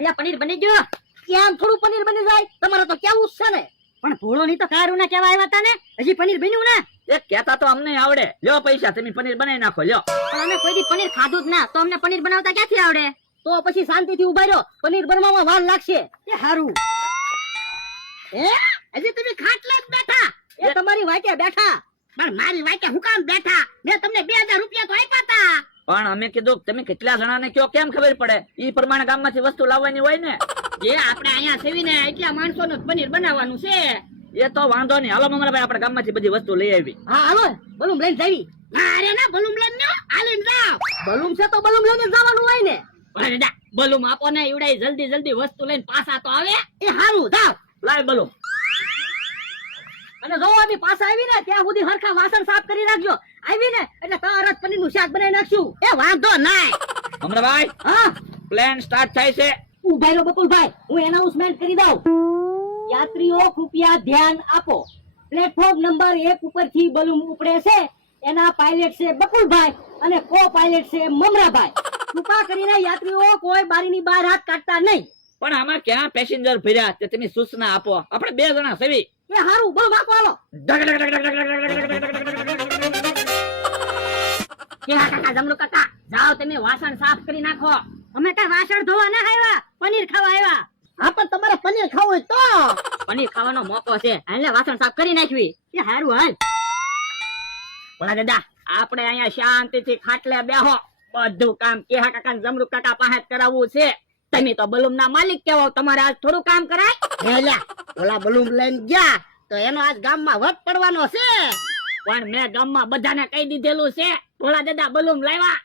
અહીંયા પનીર બની ગયો. કેમ થોડું પનીર બની જાય? તમારે તો કેવું જ છે ને. પણ ભોળો ની તો કારું ના કેવા આવ્યા તા ને, હજી પનીર બન્યું ને. એ કેતા તો અમને આવડે. લ્યો પૈસા, તમે પનીર બનાવી નાખો. લ્યો. પણ અમે કોઈ દી પનીર ખાધું જ ના, તો અમને પનીર બનાવતા ક્યાંથી આવડે? તો પછી શાંતિથી ઉભા રહ્યો, પનીર બનવામાં વાર લાગશે. એ હારું. હજી તમે ખાટલે જ બેઠા? એ તમારી વાટે બેઠા. પણ મારી વાટે હું કામ બેઠા? મેં તમને 2000 રૂપિયા તો આપ્યા તા. પણ અમે કીધું તમે કેટલા જણાને કયો, કેમ ખબર પડે? ઈ પ્રમાણે ગામમાંથી વસ્તુ લાવવાની હોય ને. જે આપણે અહીંયા સેવીને એટલા માણસોનું પનીર બનાવવાનું છે. એ તો વાંધો નહીં. હાલો મમરાભાઈ, આપણે ગામમાંથી બધી વસ્તુ લઈ આવી. હા હાલો, બલૂમ લઈને જાવી. અરે ના, બલૂમ લઈને હાલીને જાવ. બલૂમ છે તો બલૂમ લઈને જવાનું હોય ને. અરે દા, બલૂમ આપો ને, ઈવડાઈ જલ્દી વસ્તુ લઈને પાછા તો આવે. એ હારું જાવ. લાય બોલો. અને જો અમે પાછા આવી ને ત્યાં સુધી હરખા વાસણ સાફ કરી રાખજો. આવી ને એટલે તરત પનીરનું શાક બનાવી નાખશું. એ વાંધો નહીં. મમરાભાઈ, હા, પ્લેન સ્ટાર્ટ થાય છે. ઉભા રહો બકુલભાઈ, હું એનાઉન્સમેન્ટ કરી દઉં. યાત્રીઓ કૃપયા ધ્યાન આપો. પ્લેટફોર્મ નંબર 1 ઉપરથી બલૂમ ઉપડે છે. એના પાયલટ છે બકુલભાઈ અને કો પાયલટ છે મમરાભાઈ. કૃપા કરીને યાત્રીઓ કોઈ બારીની બહાર હાથ કાઢતા નહીં. પણ આમાં ક્યાં પેસેન્જર ભર્યા તે તમે સૂચના આપો. આપણે 2 જણા સેવી. એ હારું, બહુ માકો હાલો. કેવા કાકા, જમરૂ કાકા, જાઓ તમે વાસણ સાફ કરી નાખો. અમે કઈ વાસણ ધોવા ના આવ્યા, પનીર ખાવા આવ્યા. હા, પણ તમારે પનીર ખાવું હોય તો પનીર ખાવાનો મોકો છે, હાલે વાસણ સાફ કરી નાખવી. એ હારું હાલ. ભોળા દાદા, આપણે અહીંયા શાંતિથી ખાટલે બેહો. બધું કામ કેહા કાકા ને જમરૂ કાકા પાસે કરાવવું છે. તમે તો બલૂમ ના માલિક કેવો, તમારે આજ થોડું કામ કરાય? હેલા, ઓલા બલૂમ લઈને ગયા તો એનો આજ ગામમાં વટ પડવાનો છે. પણ મેં ગામમાં બધાને કહી દીધેલું છે, ભોળા દાદા બલૂમ લાવ્યા.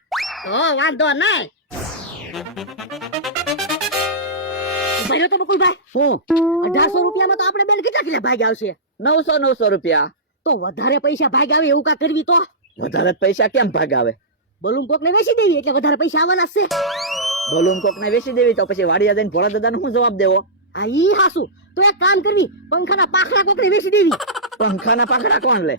તો વાંધો નહીં. ભર્યો તો બકુલભાઈ. શું 1800 રૂપિયામાં તો આપણે બેન કેટલા ભાગ આવશે? 900 રૂપિયા. તો વધારે પૈસા ભાગ આવે એવું કા કરવી તો? વધારે પૈસા કેમ ભાગ આવે? બલૂમ કોકને વેચી દેવી એટલે વધારે પૈસા આવવાના છે. બલૂન કોકને વેચી દેવી તો પછી વાડિયા જઈને ભોળા દાદાને શું જવાબ દેવો? આ ઈ હાસુ. તો એક કામ કરવી, પંખાના પાખડા કોકને વેચી દેવી. પંખાના પાખડા કોણ લે?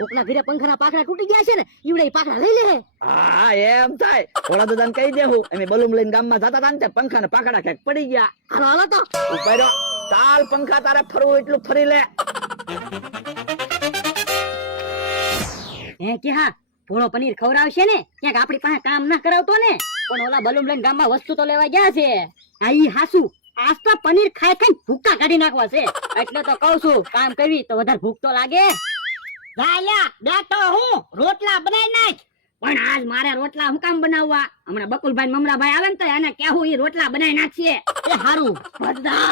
કોકના ઘરે પંખાના પાખડા તૂટી ગયા છે ને, ઈવડે પાખડા લઈ લે. હા, એમ થાય. ભોળા દાદાને કહી દેવું અમે બલૂન લઈને ગામમાં જતા હતા ને પંખાના પાખડા ક્યાંક પડી ગયા. હાલો હાલો તો ઉભા રહ્યો. ચાલ પંખા, તારે ફરવું એટલું ફરી લે. હે કે હા, ભોળો પનીર ખવડાવશે ને, ક્યાંક આપણી પાસે કામ ના કરાવતો ને. પણ ઓલા બલૂમ લઈને ગામમાં વસ્તુ તો લેવા ગયા છે. આ ઈ હાસુ, આજ તો પનીર ખાઈ ખાઈ ભૂકા કાઢી નાખવા છે. એટલે તો કહું છું, કામ કરવી તો વધારે ભૂખ તો લાગે. જાયા બેઠો હું, રોટલા બનાવી નાખ. પણ આજ મારે રોટલા હું કામ બનાવવા? હમણાં બકુલભાઈ મમરાભાઈ આવે ને તો એને કહેવું ઈ રોટલા બનાવી નાખશે. એ હારું.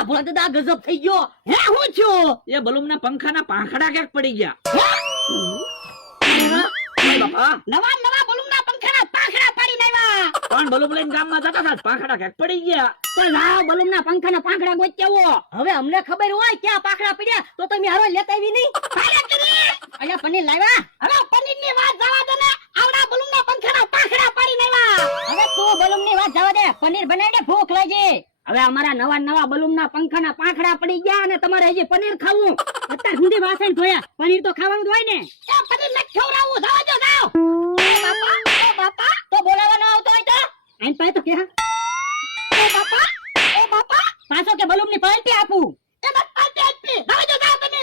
ભોળા દાદા ગજબ થઈ ગયો. હે હું છું? એ બલૂનના પંખાના પાંખડા ક્યાંક પડી ગયા. બાપા, નવા બલૂમના પંખાના પાખડા પાડી નાખ્યા. પણ બલૂન લઈને ગામમાં જતા હતા પાંખડા ક્યાંક પડી ગયા. તો લાવ બલૂમના પંખાના પાંખડા ગોત્યાવો. હવે અમને ખબર હોય ક્યાં પાખડા પડ્યા તો તમે હારો લેતા આવી નહીં. અહીંયા પનીર લાવ્યા. હવે પનીરની વાત જવા દે ને, આવડા બલૂમના પંખાના પાખડા પાડી નાખ્યા. હવે તું બલૂમની વાત જવા દે, પનીર બનાવીને ભૂખ લાગી. હવે અમારા નવા બલૂમના પંખાના પાંખડા પડી ગયા અને તમારે હજી પનીર ખાવું. અત્યાર સુધી વાસણ ધોયા, પનીર તો ખાવાનું જ હોય ને. એ પનીર ન ખવડાવું, જાવ જો જાવ. ઓ બાપા, તો બોલાવાનો આવતો હોય તો આઈન પાસે તો કે ઓ બાપા, પાછો કે બલૂમની પાર્ટી આપું. એ મત પાલટી આપી. જાવ જો જાવ તમે.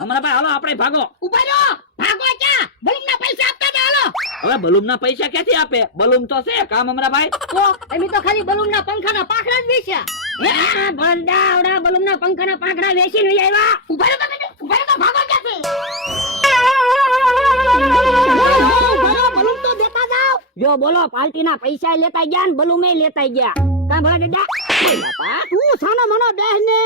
અમારા ભાઈ હાલો, આપણે ભાગો. ઉભા રહો. ભાગો ક્યાં? બલૂમના પૈસા આપતા જાવ હાલો. હવે બલૂનના પૈસા ક્યાંથી આપે? બલૂન તો છે કામ અમારા ભાઈ. તો એમ તો ખાલી બલૂમના પંખાના પાખડા જ વેચ્યા. હે બંદા, આવડા બલૂમના પંખાના પાંખડા વેચીને આવ્યા. ઉભા રહો તમે, ઉભા રહો, ભાગો ક્યાંથી? બલૂમ તો દેતા જાવ. જો બોલો, પાર્ટીના પૈસા લેતા ગયા ને બલૂમે લેતા ગયા. કા ભલા દાદા? તું સાનો મનો બેહ ને